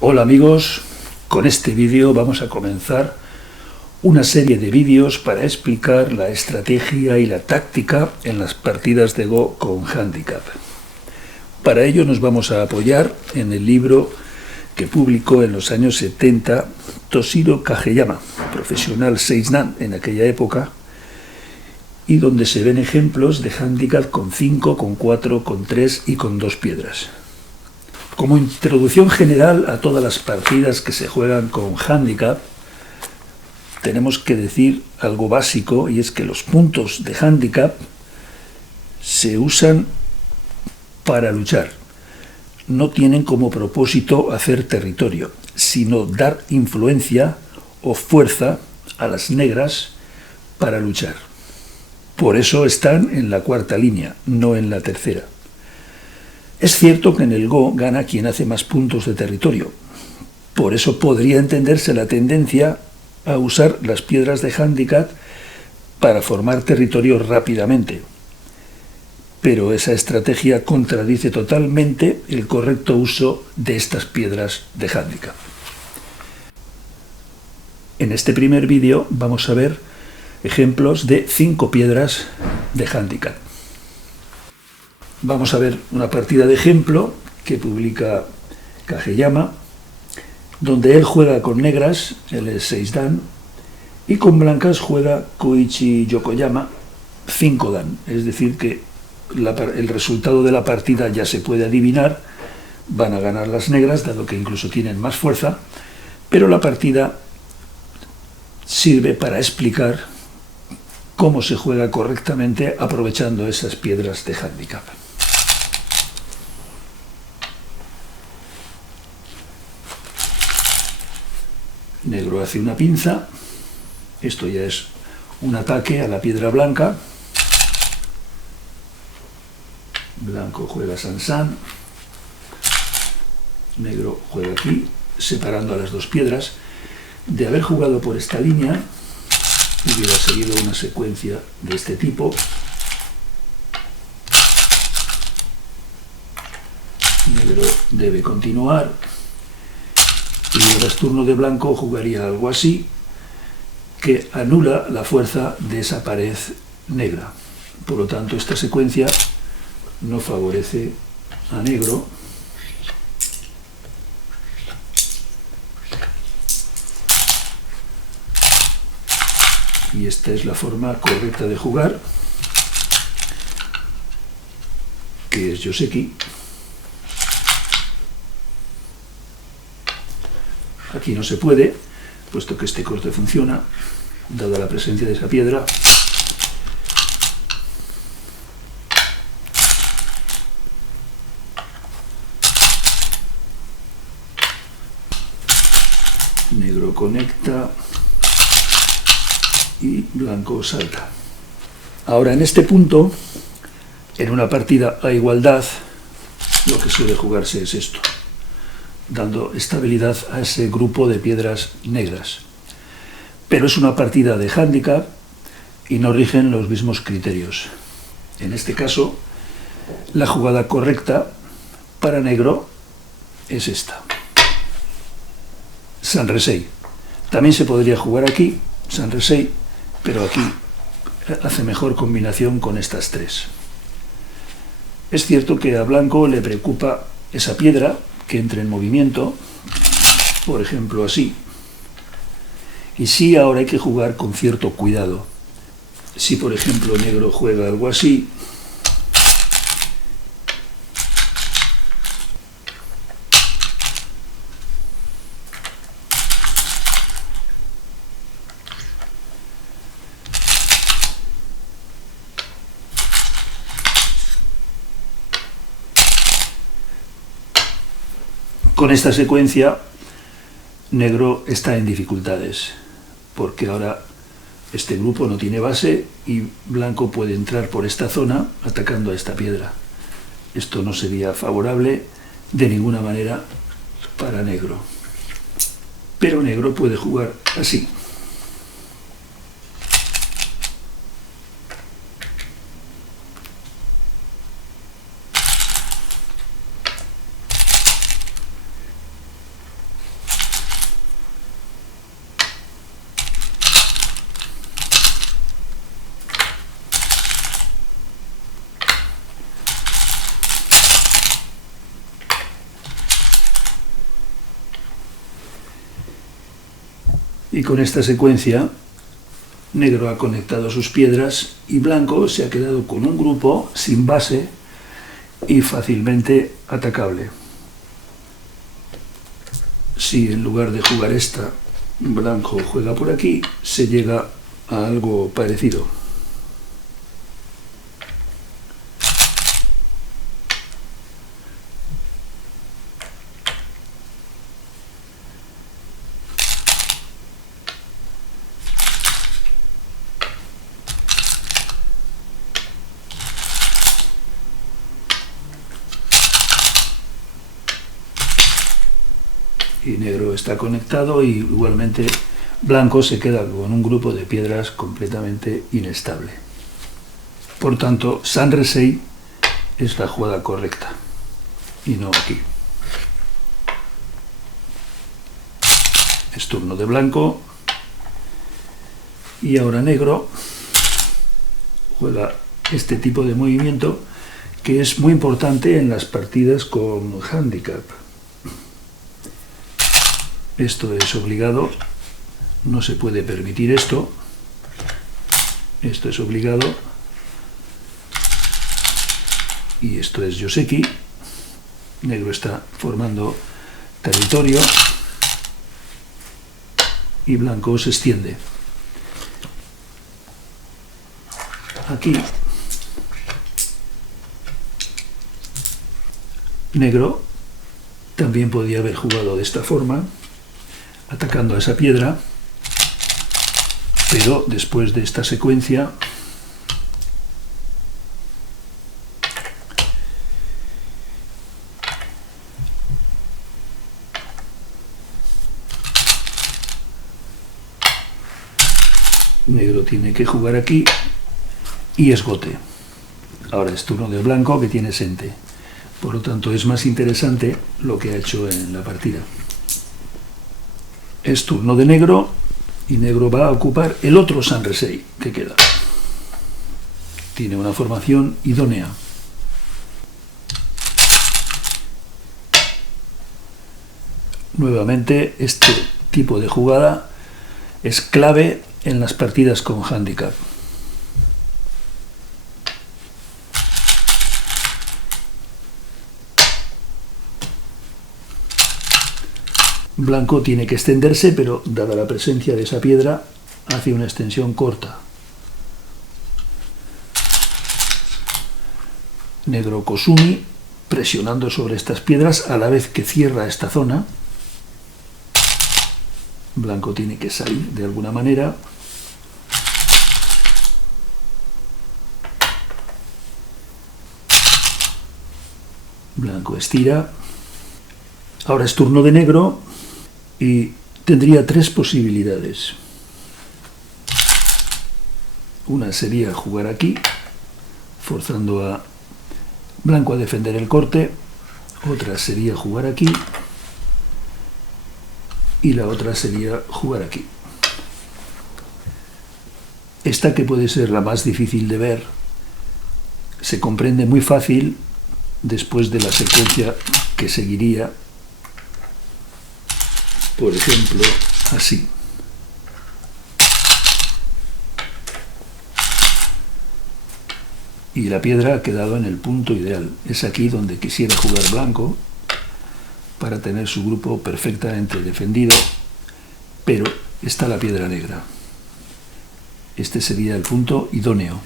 Hola amigos, con este vídeo vamos a comenzar una serie de vídeos para explicar la estrategia y la táctica en las partidas de Go con handicap. Para ello nos vamos a apoyar en el libro que publicó en los años 70 Toshiro Kageyama, profesional seisnan en aquella época, y donde se ven ejemplos de handicap con 5, con 4, con 3 y con 2 piedras. Como introducción general a todas las partidas que se juegan con handicap, tenemos que decir algo básico, y es que los puntos de handicap se usan para luchar. No tienen como propósito hacer territorio, sino dar influencia o fuerza a las negras para luchar. Por eso están en la cuarta línea, no en la tercera. Es cierto que en el Go gana quien hace más puntos de territorio. Por eso podría entenderse la tendencia a usar las piedras de handicap para formar territorio rápidamente. Pero esa estrategia contradice totalmente el correcto uso de estas piedras de handicap. En este primer vídeo vamos a ver ejemplos de 5 piedras de handicap. Vamos a ver una partida de ejemplo que publica Kageyama, donde él juega con negras, él es 6 dan, y con blancas juega Koichi Yokoyama 5 dan. Es decir, que el resultado de la partida ya se puede adivinar. Van a ganar las negras, dado que incluso tienen más fuerza, pero la partida sirve para explicar cómo se juega correctamente aprovechando esas piedras de handicap. Negro hace una pinza, esto ya es un ataque a la piedra blanca. Blanco juega san-san, negro juega aquí, separando a las dos piedras. De haber jugado por esta línea, hubiera seguido una secuencia de este tipo. Negro debe continuar. Y ahora es turno de blanco, jugaría algo así, que anula la fuerza de esa pared negra. Por lo tanto, esta secuencia no favorece a negro. Y esta es la forma correcta de jugar, que es Yoseki. Aquí no se puede, puesto que este corte funciona, dada la presencia de esa piedra. Negro conecta y blanco salta. Ahora, en este punto, en una partida a igualdad, lo que suele jugarse es esto, dando estabilidad a ese grupo de piedras negras. Pero es una partida de handicap y no rigen los mismos criterios. En este caso, la jugada correcta para negro es esta. Sanresei. También se podría jugar aquí, Sanresei, pero aquí hace mejor combinación con estas tres. Es cierto que a blanco le preocupa esa piedra que entre en movimiento, por ejemplo así. Y sí, ahora hay que jugar con cierto cuidado. Si por ejemplo negro juega algo así, con esta secuencia negro está en dificultades, porque ahora este grupo no tiene base y blanco puede entrar por esta zona atacando a esta piedra. Esto no sería favorable de ninguna manera para negro. Pero negro puede jugar así. Y con esta secuencia, negro ha conectado sus piedras y blanco se ha quedado con un grupo sin base y fácilmente atacable. Si en lugar de jugar esta, blanco juega por aquí, se llega a algo parecido. Y negro está conectado y igualmente blanco se queda con un grupo de piedras completamente inestable. Por tanto, Sanrei es la jugada correcta y no aquí. Es turno de blanco y ahora negro juega este tipo de movimiento que es muy importante en las partidas con handicap. Esto es obligado, no se puede permitir esto. Esto es obligado. Y esto es Joseki. Negro está formando territorio. Y blanco se extiende. Aquí, negro también podía haber jugado de esta forma, atacando a esa piedra, pero después de esta secuencia negro tiene que jugar aquí y esgote. Ahora es turno de blanco, que tiene sente. Por lo tanto, es más interesante lo que ha hecho en la partida. Es turno de negro y negro va a ocupar el otro Sanrei que queda. Tiene una formación idónea. Nuevamente, este tipo de jugada es clave en las partidas con handicap. Blanco tiene que extenderse, pero dada la presencia de esa piedra, hace una extensión corta. Negro Kosumi, presionando sobre estas piedras a la vez que cierra esta zona. Blanco tiene que salir de alguna manera. Blanco estira. Ahora es turno de negro y tendría tres posibilidades. Una sería jugar aquí, forzando a blanco a defender el corte. Otra sería jugar aquí. Y la otra sería jugar aquí. Esta, que puede ser la más difícil de ver, se comprende muy fácil después de la secuencia que seguiría. Por ejemplo, así. Y la piedra ha quedado en el punto ideal. Es aquí donde quisiera jugar blanco para tener su grupo perfectamente defendido, pero está la piedra negra. Este sería el punto idóneo.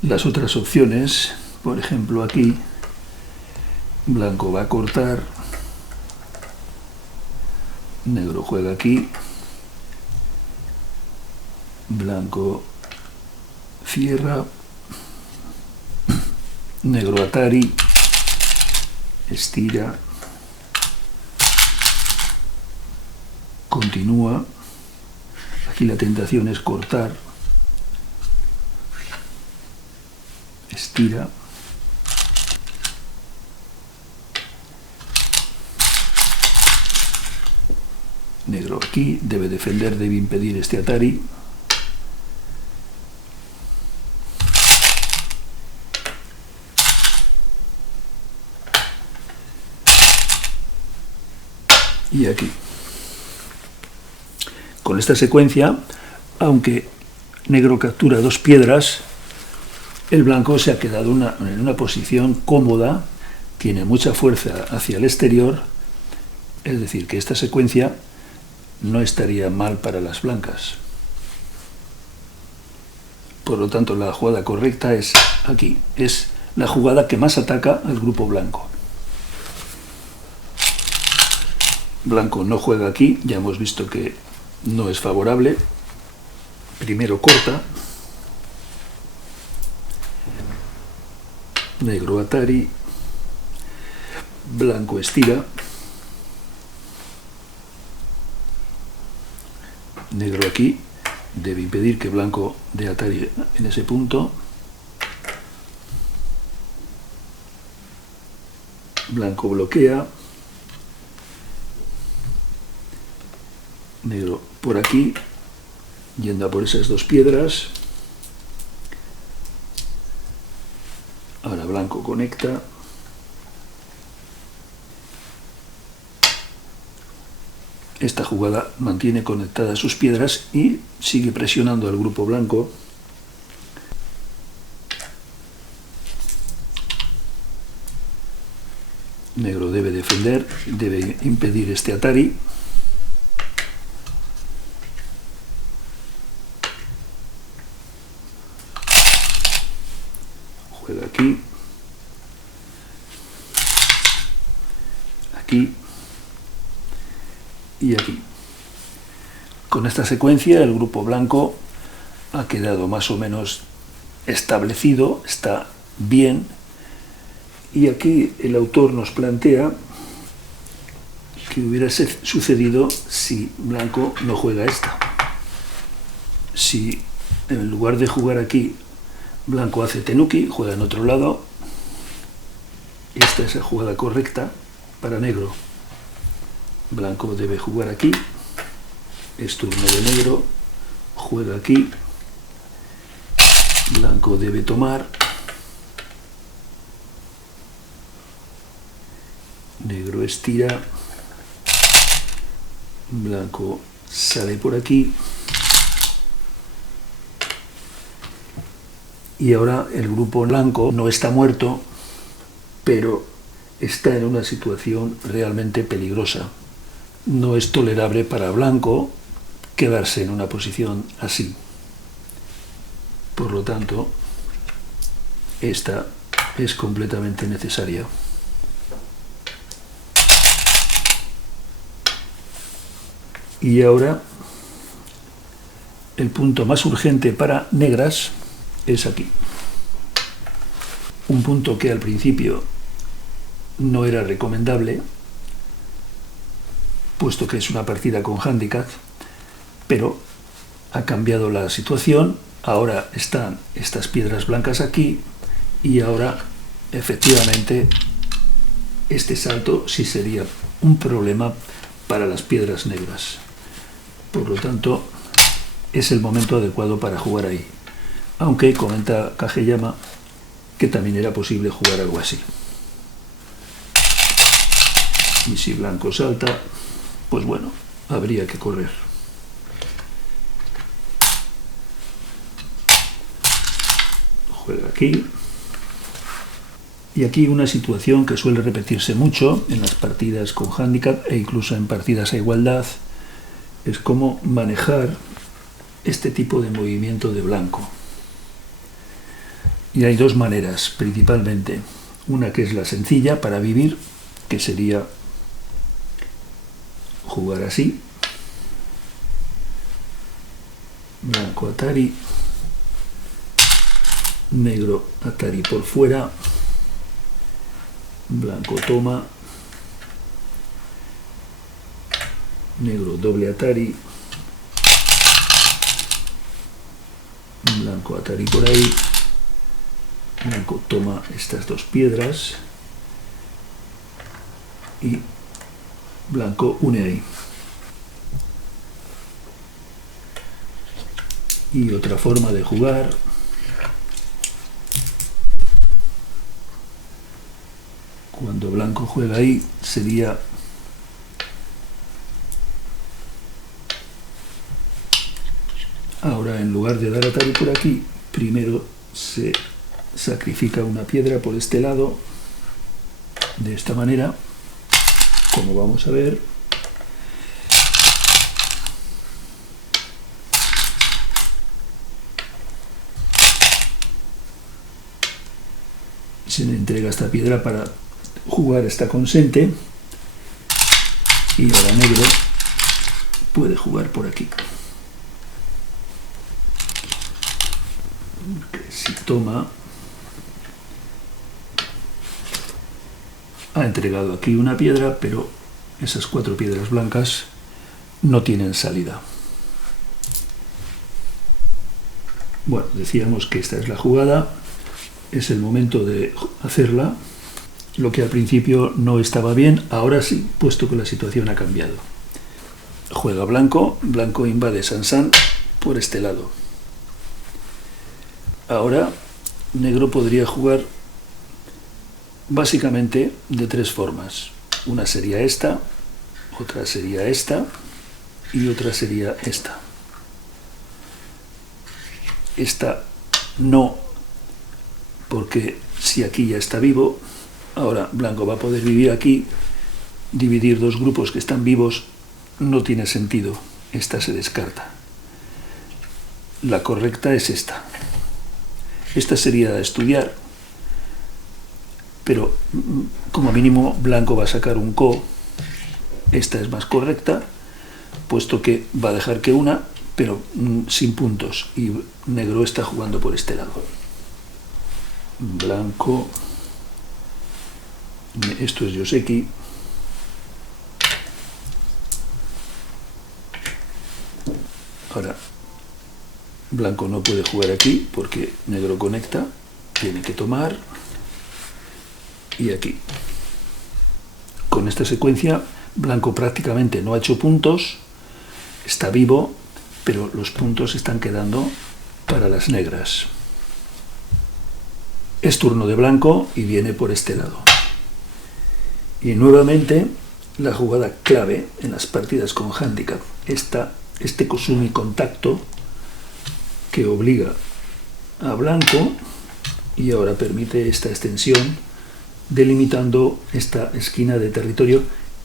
Las otras opciones, por ejemplo aquí, blanco va a cortar, negro juega aquí, blanco cierra, negro atari, estira, continúa. Aquí la tentación es cortar, estira, negro aquí, debe defender, debe impedir este atari. Y aquí. Con esta secuencia, aunque negro captura 2 piedras, el blanco se ha quedado en una posición cómoda, tiene mucha fuerza hacia el exterior, es decir, que esta secuencia no estaría mal para las blancas. Por lo tanto, la jugada correcta es aquí, es la jugada que más ataca al grupo blanco. Blanco no juega aquí, ya hemos visto que no es favorable. Primero corta. Negro atari. Blanco estira. Negro aquí. Debe impedir que blanco dé atari en ese punto. Blanco bloquea. Negro por aquí, yendo a por esas 2 piedras. Ahora blanco conecta. Esta jugada mantiene conectadas sus piedras y sigue presionando al grupo blanco. Negro debe defender, debe impedir este atari. Juega aquí, aquí y aquí. Con esta secuencia el grupo blanco ha quedado más o menos establecido, está bien, y aquí el autor nos plantea que hubiera sucedido si blanco no juega esta. Si en lugar de jugar aquí blanco hace tenuki, juega en otro lado, esta es la jugada correcta para negro. Blanco debe jugar aquí, es turno de negro, juega aquí, blanco debe tomar, negro estira, blanco sale por aquí, y ahora el grupo blanco no está muerto, pero está en una situación realmente peligrosa. No es tolerable para blanco quedarse en una posición así. Por lo tanto, esta es completamente necesaria. Y ahora, el punto más urgente para negras es aquí. Un punto que al principio no era recomendable, puesto que es una partida con handicap, pero ha cambiado la situación. Ahora están estas piedras blancas aquí y ahora efectivamente este salto sí sería un problema para las piedras negras. Por lo tanto, es el momento adecuado para jugar ahí. Aunque comenta Kageyama que también era posible jugar algo así. Y si blanco salta, pues bueno, habría que correr. Juega aquí. Y aquí una situación que suele repetirse mucho en las partidas con handicap e incluso en partidas a igualdad es cómo manejar este tipo de movimiento de blanco. Y hay 2 maneras principalmente. Una que es la sencilla para vivir, que sería jugar así. Blanco atari, negro atari por fuera, blanco toma, negro doble atari, blanco atari por ahí, blanco toma estas 2 piedras y blanco une ahí. Y otra forma de jugar cuando blanco juega ahí sería en lugar de dar Atari por aquí, primero se sacrifica una piedra por este lado, de esta manera, como vamos a ver. Se le entrega esta piedra para jugar esta consente y ahora negro puede jugar por aquí. Si toma, ha entregado aquí una piedra, pero esas 4 piedras blancas no tienen salida. Bueno, decíamos que esta es la jugada, es el momento de hacerla, lo que al principio no estaba bien, ahora sí, puesto que la situación ha cambiado. Juega blanco, blanco invade Sansan por este lado. Ahora negro podría jugar básicamente de 3 formas. Una sería esta, otra sería esta y otra sería esta. Esta no, porque si aquí ya está vivo, ahora blanco va a poder vivir aquí. Dividir 2 grupos que están vivos no tiene sentido, esta se descarta. La correcta es esta. Esta sería de estudiar, pero como mínimo blanco va a sacar un ko. Esta es más correcta, puesto que va a dejar que una, pero sin puntos, y negro está jugando por este lado. Blanco, esto es Joseki. Ahora blanco no puede jugar aquí porque negro conecta, tiene que tomar, y aquí. Con esta secuencia blanco prácticamente no ha hecho puntos, está vivo, pero los puntos están quedando para las negras. Es turno de blanco y viene por este lado. Y nuevamente la jugada clave en las partidas con handicap, este Kozumi contacto que obliga a blanco y ahora permite esta extensión delimitando esta esquina de territorio.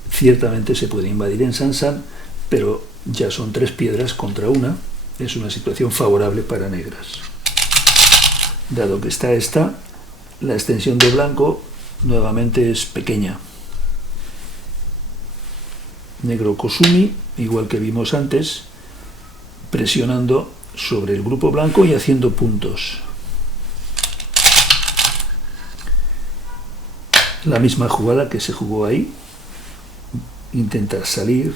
Ciertamente se puede invadir en Sansan, pero ya son 3 piedras contra una, es una situación favorable para negras. Dado que está esta, la extensión de blanco nuevamente es pequeña. Negro Kozumi, igual que vimos antes, presionando sobre el grupo blanco y haciendo puntos. La misma jugada que se jugó ahí, intenta salir,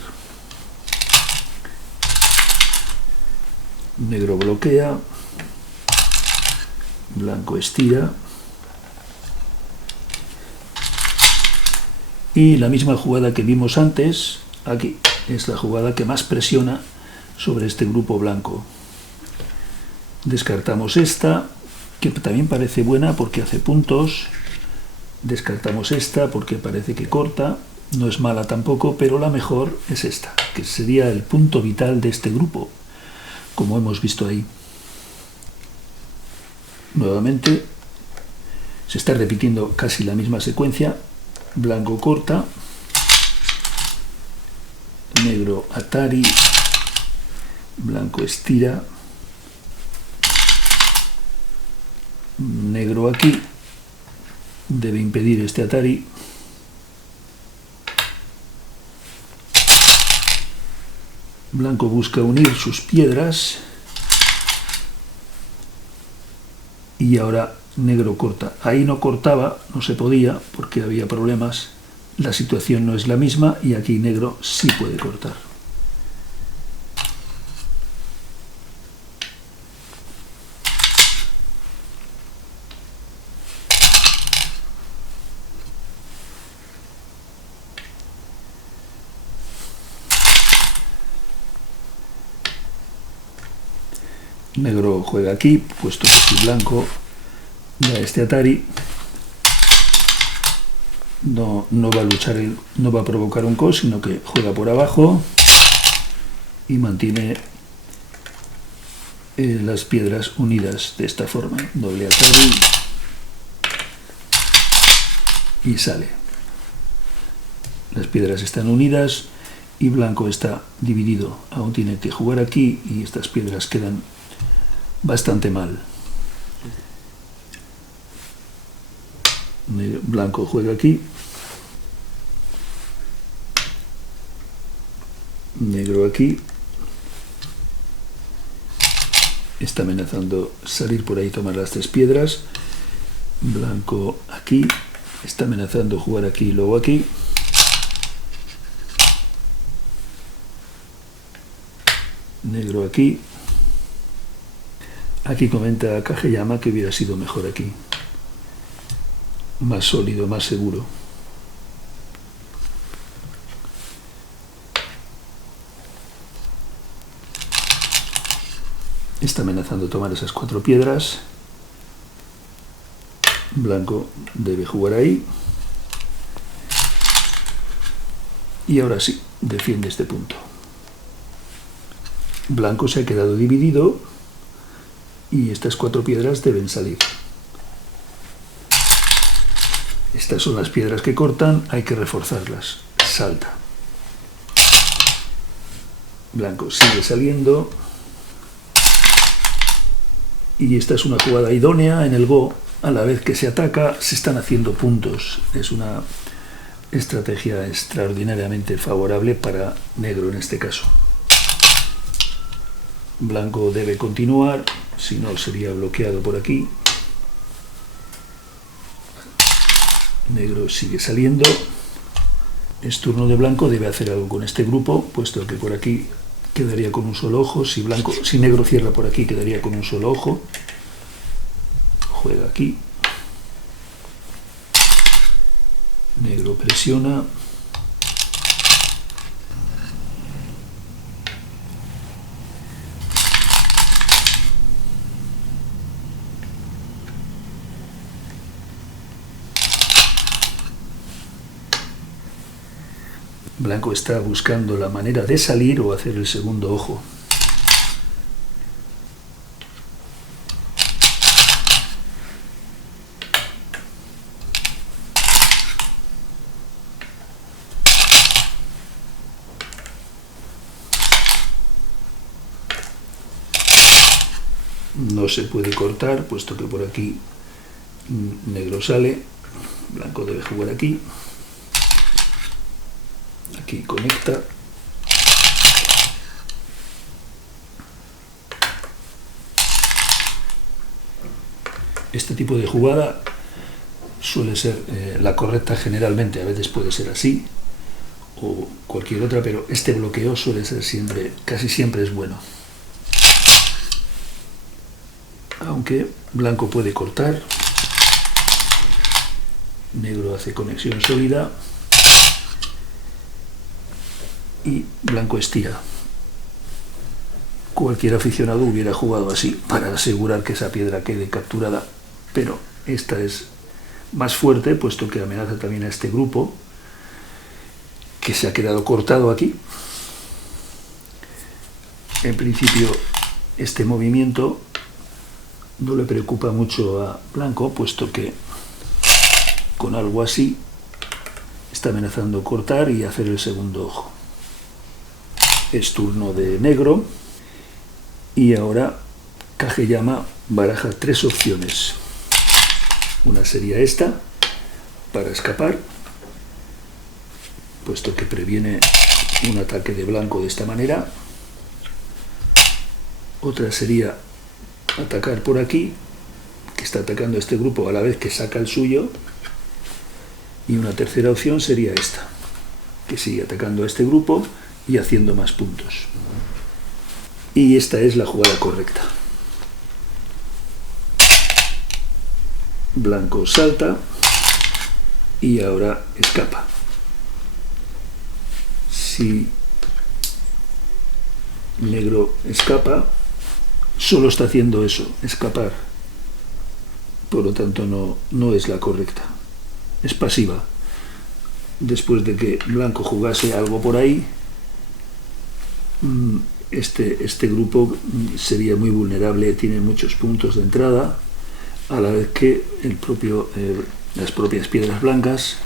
negro bloquea, blanco estira, y la misma jugada que vimos antes, aquí, es la jugada que más presiona sobre este grupo blanco. Descartamos esta, que también parece buena porque hace puntos. Descartamos esta porque parece que corta, no es mala tampoco, pero la mejor es esta, que sería el punto vital de este grupo, como hemos visto ahí. Nuevamente se está repitiendo casi la misma secuencia. Blanco corta, negro Atari, blanco estira, negro aquí, debe impedir este Atari, blanco busca unir sus piedras y ahora negro corta. Ahí no cortaba, no se podía porque había problemas, la situación no es la misma y aquí negro sí puede cortar. Negro juega aquí, puesto que si blanco da este Atari, no va a luchar, no va a provocar un ko, sino que juega por abajo y mantiene las piedras unidas de esta forma. Doble atari y sale. Las piedras están unidas y blanco está dividido. Aún tiene que jugar aquí y estas piedras quedan bastante mal. Blanco juega aquí. Negro aquí. Está amenazando salir por ahí y tomar las 3 piedras. Blanco aquí. Está amenazando jugar aquí y luego aquí. Negro aquí. Aquí comenta Kageyama que hubiera sido mejor aquí. Más sólido, más seguro. Está amenazando tomar esas 4 piedras. Blanco debe jugar ahí. Y ahora sí, defiende este punto. Blanco se ha quedado dividido y estas 4 piedras deben salir. Estas son las piedras que cortan, hay que reforzarlas. Salta. Blanco sigue saliendo. Y esta es una jugada idónea en el Go. A la vez que se ataca, se están haciendo puntos. Es una estrategia extraordinariamente favorable para negro en este caso. Blanco debe continuar, si no sería bloqueado por aquí. Negro sigue saliendo. Es turno de blanco, debe hacer algo con este grupo, puesto que por aquí quedaría con un solo ojo. Si negro cierra por aquí, quedaría con un solo ojo. Juega aquí. Negro presiona. Blanco está buscando la manera de salir o hacer el segundo ojo. No se puede cortar, puesto que por aquí negro sale. Blanco debe jugar aquí. Aquí conecta. Este tipo de jugada suele ser la correcta generalmente. A veces puede ser así o cualquier otra, pero este bloqueo suele ser siempre, casi siempre es bueno. Aunque blanco puede cortar. Negro hace conexión sólida. Y blanco estira. Cualquier aficionado hubiera jugado así para asegurar que esa piedra quede capturada, pero esta es más fuerte, puesto que amenaza también a este grupo que se ha quedado cortado aquí. En principio este movimiento no le preocupa mucho a blanco, puesto que con algo así está amenazando cortar y hacer el segundo ojo. Es turno de negro y ahora Kageyama baraja 3 opciones. Una sería esta, para escapar, puesto que previene un ataque de blanco de esta manera. Otra sería atacar por aquí, que está atacando a este grupo a la vez que saca el suyo. Y una tercera opción sería esta, que sigue atacando a este grupo y haciendo más puntos. Y esta es la jugada correcta. Blanco salta y ahora escapa. Si negro escapa, solo está haciendo eso, escapar. Por lo tanto no es la correcta. Es pasiva. Después de que blanco jugase algo por ahí, este grupo sería muy vulnerable, tiene muchos puntos de entrada, a la vez que las propias piedras blancas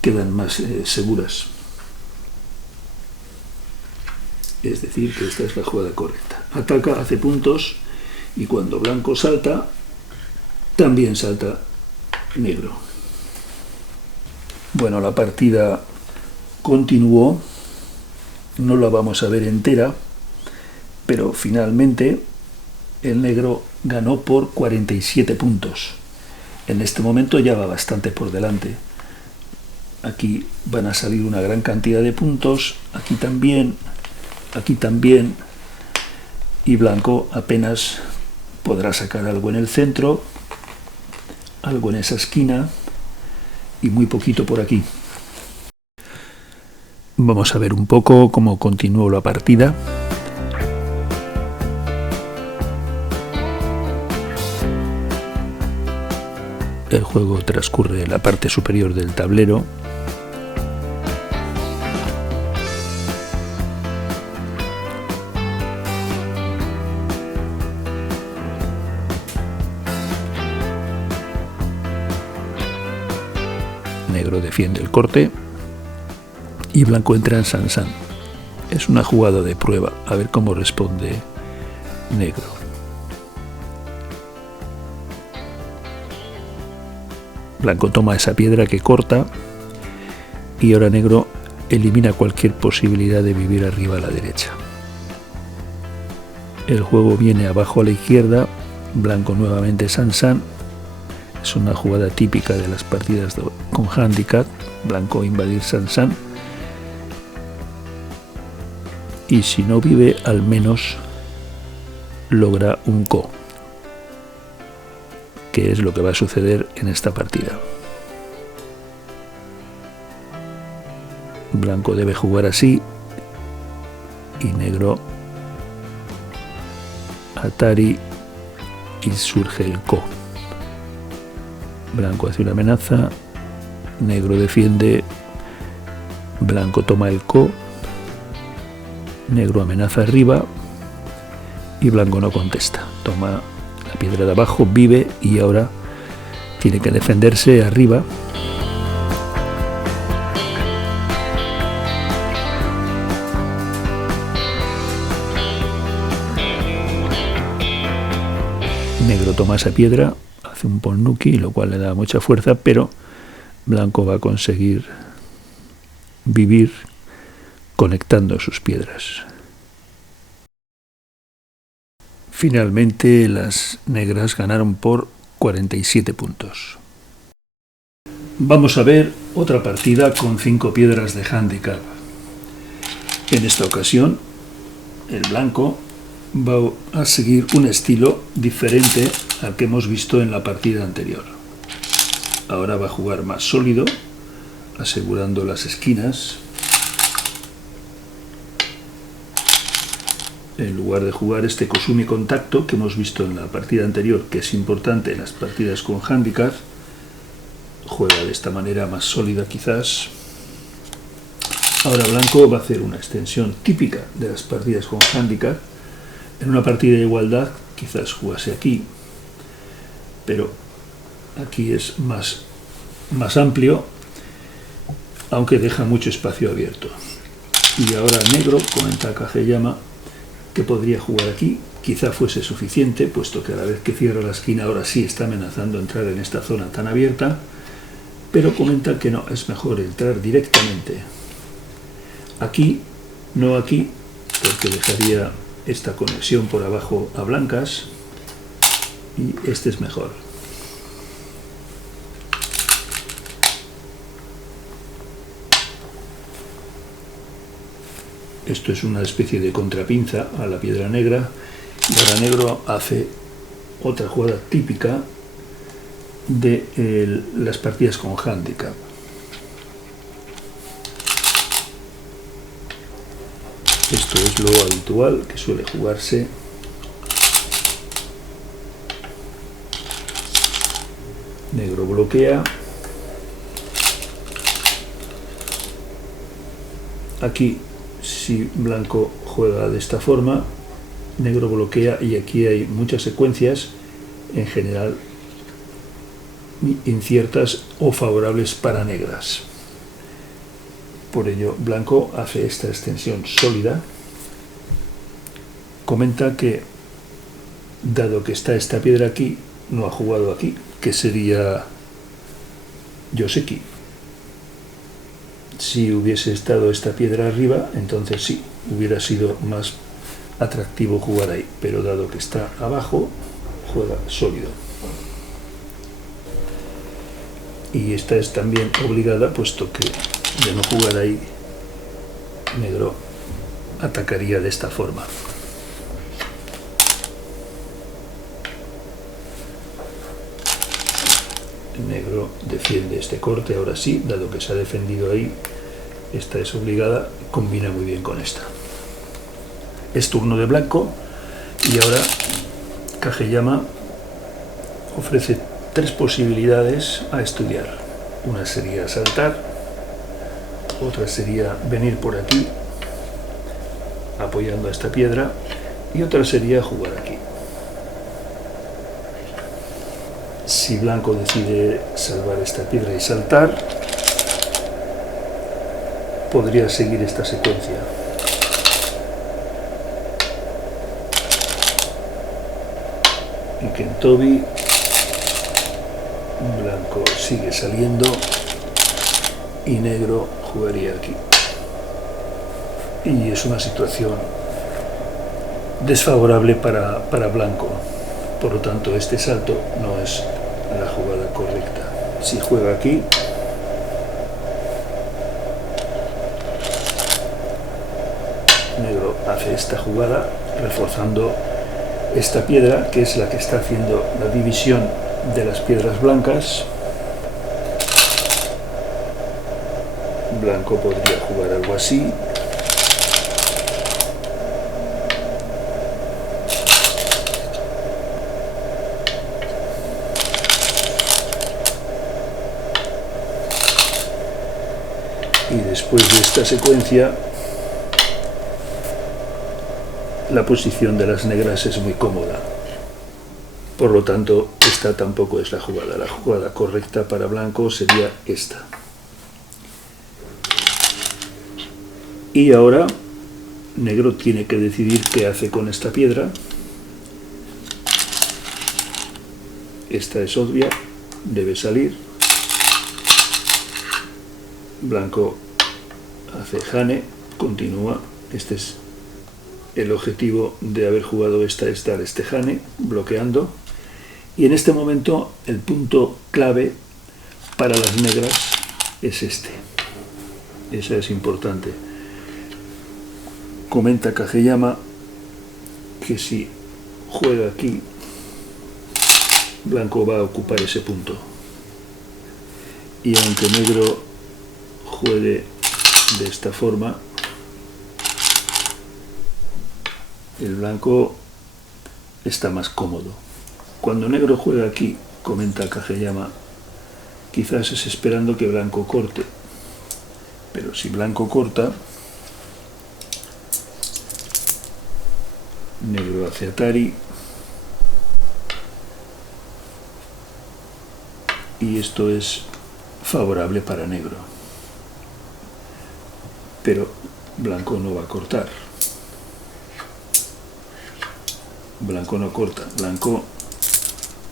quedan más seguras. Es decir, que esta es la jugada correcta. Ataca, hace puntos, y cuando blanco salta, también salta negro. Bueno, la partida continuó, no la vamos a ver entera, pero finalmente el negro ganó por 47 puntos. En este momento ya va bastante por delante. Aquí van a salir una gran cantidad de puntos, aquí también, y blanco apenas podrá sacar algo en el centro, algo en esa esquina y muy poquito por aquí. Vamos a ver un poco cómo continuó la partida. El juego transcurre en la parte superior del tablero. Negro defiende el corte y blanco entra en Sansan. Es una jugada de prueba, a ver cómo responde negro. Blanco toma esa piedra que corta y ahora negro elimina cualquier posibilidad de vivir arriba a la derecha. El juego viene abajo a la izquierda, blanco nuevamente Sansan. Es una jugada típica de las partidas con handicap, blanco invadir Sansan. Y si no vive, al menos logra un ko, que es lo que va a suceder en esta partida. Blanco debe jugar así y negro Atari y surge el ko. Blanco hace una amenaza, negro defiende, blanco toma el ko, negro amenaza arriba y blanco no contesta. Toma la piedra de abajo, vive y ahora tiene que defenderse arriba. Negro toma esa piedra, hace un ponnuki, lo cual le da mucha fuerza, pero blanco va a conseguir vivir conectando sus piedras. Finalmente las negras ganaron por 47 puntos. Vamos a ver otra partida con 5 piedras de handicap. En esta ocasión el blanco va a seguir un estilo diferente al que hemos visto en la partida anterior. Ahora va a jugar más sólido, asegurando las esquinas. En lugar de jugar este Kosumi contacto que hemos visto en la partida anterior, que es importante en las partidas con handicap, juega de esta manera más sólida quizás. Ahora blanco va a hacer una extensión típica de las partidas con handicap. En una partida de igualdad quizás jugase aquí, pero aquí es más amplio, aunque deja mucho espacio abierto. Y ahora negro, comenta Kageyama, que podría jugar aquí, quizá fuese suficiente, puesto que a la vez que cierra la esquina ahora sí está amenazando entrar en esta zona tan abierta, pero comenta que no, es mejor entrar directamente aquí, no aquí, porque dejaría esta conexión por abajo a blancas, y este es mejor. Esto es una especie de contrapinza a la piedra negra, y ahora negro hace otra jugada típica de las partidas con handicap. Esto es lo habitual que suele jugarse. Negro bloquea. Aquí Si blanco juega de esta forma, negro bloquea, y aquí hay muchas secuencias, en general inciertas o favorables para negras. Por ello, blanco hace esta extensión sólida. Comenta que, dado que está esta piedra aquí, no ha jugado aquí, que sería Joseki. Si hubiese estado esta piedra arriba, entonces sí, hubiera sido más atractivo jugar ahí, pero dado que está abajo, juega sólido. Y esta es también obligada, puesto que de no jugar ahí, negro atacaría de esta forma. Negro defiende este corte, ahora sí, dado que se ha defendido ahí, esta es obligada, combina muy bien con esta. Es turno de blanco, y ahora Kageyama ofrece 3 posibilidades a estudiar. Una sería saltar, otra sería venir por aquí apoyando a esta piedra, y otra sería jugar aquí. Si blanco decide salvar esta piedra y saltar, podría seguir esta secuencia. Y Kentobi, blanco sigue saliendo y negro jugaría aquí. Y es una situación desfavorable para blanco. Por lo tanto, este salto no es la jugada correcta. Si juega aquí, negro hace esta jugada reforzando esta piedra, que es la que está haciendo la división de las piedras blancas. Blanco podría jugar algo así. Y después de esta secuencia, la posición de las negras es muy cómoda. Por lo tanto, esta tampoco es la jugada. La jugada correcta para blanco sería esta. Y ahora, negro tiene que decidir qué hace con esta piedra. Esta es obvia, debe salir. Blanco hace jane, continúa. Este es el objetivo de haber jugado esta, es dar este jane, bloqueando. Y en este momento el punto clave para las negras es este. Esa es importante. Comenta Kageyama que si juega aquí, blanco va a ocupar ese punto. Y aunque negro juegue de esta forma, el blanco está más cómodo. Cuando negro juega aquí, comenta Kageyama, quizás es esperando que blanco corte. Pero si blanco corta, negro hace atari, y esto es favorable para negro. Pero blanco no va a cortar. Blanco no corta, blanco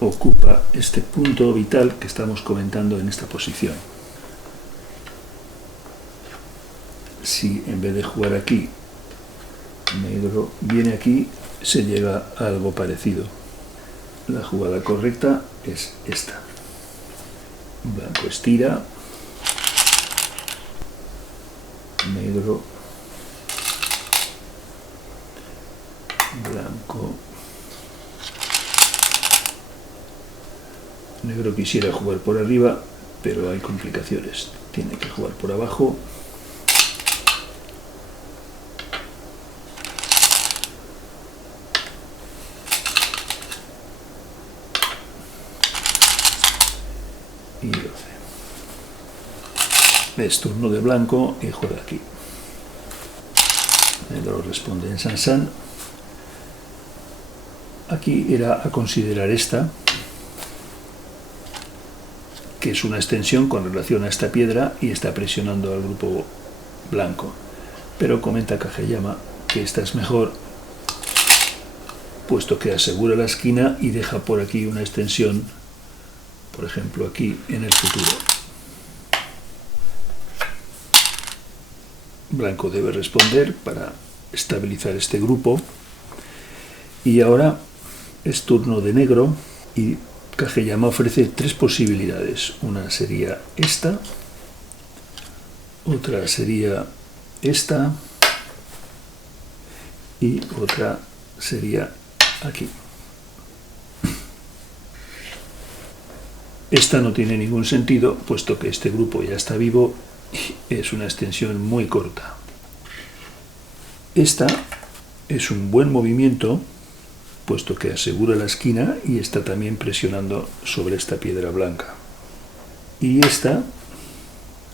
ocupa este punto vital que estamos comentando en esta posición. Si en vez de jugar aquí, negro viene aquí, se llega a algo parecido. La jugada correcta es esta. Blanco estira, negro, blanco. Negro quisiera jugar por arriba, pero hay complicaciones. Tiene que jugar por abajo. Y 12. Es turno de blanco y juega aquí. Negro responde en Sansan. Aquí era a considerar esta, que es una extensión con relación a esta piedra y está presionando al grupo blanco. Pero comenta Kageyama que esta es mejor, puesto que asegura la esquina y deja por aquí una extensión, por ejemplo aquí en el futuro. Blanco debe responder para estabilizar este grupo. Y ahora es turno de negro y Kageyama ofrece tres posibilidades. Una sería esta, otra sería esta y otra sería aquí. Esta no tiene ningún sentido, puesto que este grupo ya está vivo y es una extensión muy corta. Esta es un buen movimiento, puesto que asegura la esquina y está también presionando sobre esta piedra blanca. Y esta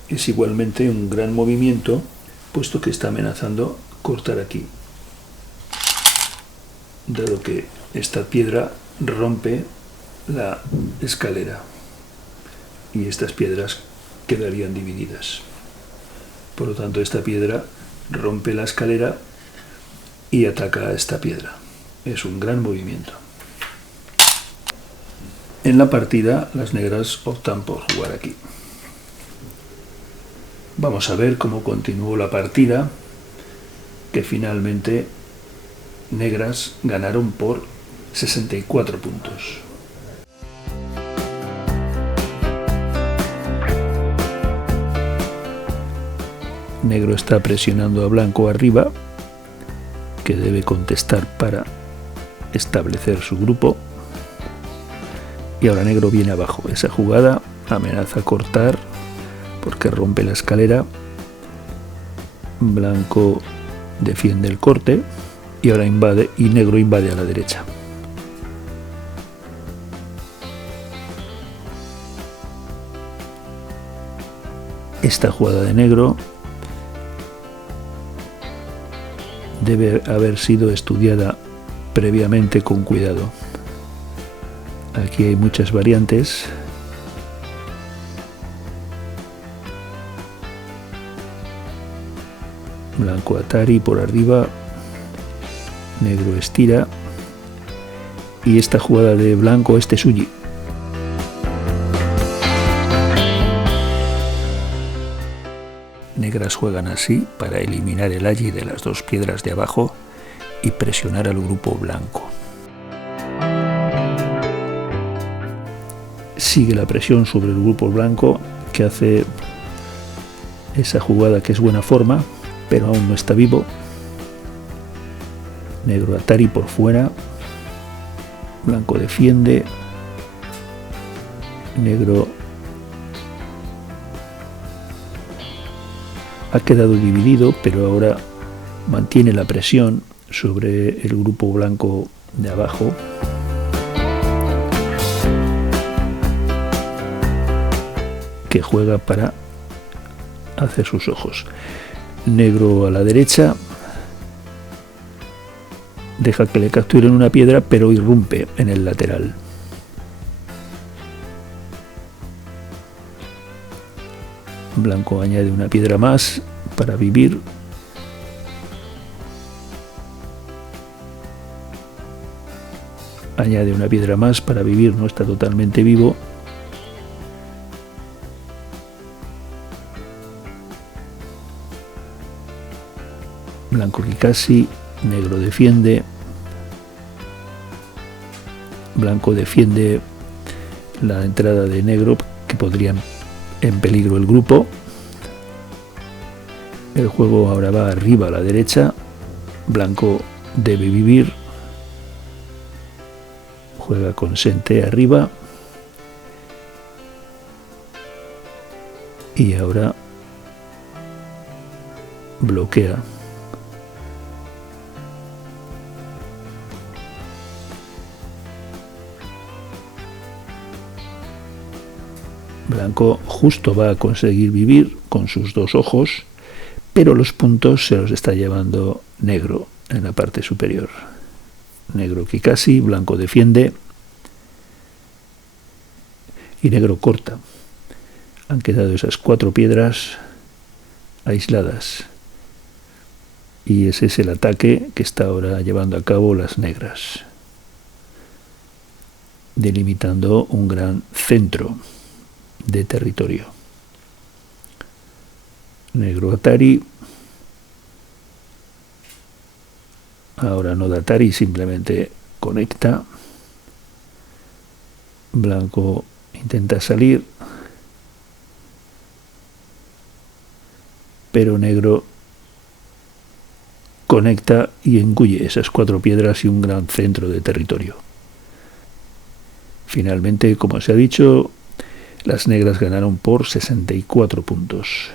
es igualmente un gran movimiento, puesto que está amenazando cortar aquí, dado que esta piedra rompe la escalera y estas piedras quedarían divididas. Por lo tanto, esta piedra rompe la escalera y ataca a esta piedra. Es un gran movimiento. En la partida, las negras optan por jugar aquí. Vamos a ver cómo continuó la partida, que finalmente negras ganaron por 64 puntos. Negro está presionando a blanco arriba, que debe contestar para establecer su grupo. Y ahora negro viene abajo. Esa jugada amenaza cortar porque rompe la escalera. Blanco defiende el corte y ahora invade, y negro invade a la derecha. Esta jugada de negro debe haber sido estudiada previamente con cuidado. Aquí hay muchas variantes. Blanco Atari por arriba, negro estira, y esta jugada de blanco es Tetsuji. Negras juegan así para eliminar el aji de las dos piedras de abajo y presionar al grupo blanco. Sigue la presión sobre el grupo blanco, que hace esa jugada que es buena forma, pero aún no está vivo. Negro Atari por fuera, blanco defiende, negro ha quedado dividido, pero ahora mantiene la presión sobre el grupo blanco de abajo. Que juega para hacer sus ojos. Negro a la derecha, deja que le capturen una piedra, pero irrumpe en el lateral. Blanco añade una piedra más para vivir. Añade una piedra más para vivir, no está totalmente vivo. Blanco casi, negro defiende. Blanco defiende la entrada de negro, que podría en peligro el grupo. El juego ahora va arriba a la derecha. Blanco debe vivir. Juega con Sente arriba. Y ahora bloquea. Blanco justo va a conseguir vivir con sus dos ojos, pero los puntos se los está llevando negro en la parte superior. Negro Kikasi, blanco defiende y negro corta. Han quedado esas 4 piedras aisladas y ese es el ataque que está ahora llevando a cabo las negras, delimitando un gran centro de territorio. Negro Atari, ahora no da Atari, simplemente conecta. Blanco intenta salir, pero negro conecta y engulle esas 4 piedras y un gran centro de territorio. Finalmente, como se ha dicho, las negras ganaron por 64 puntos.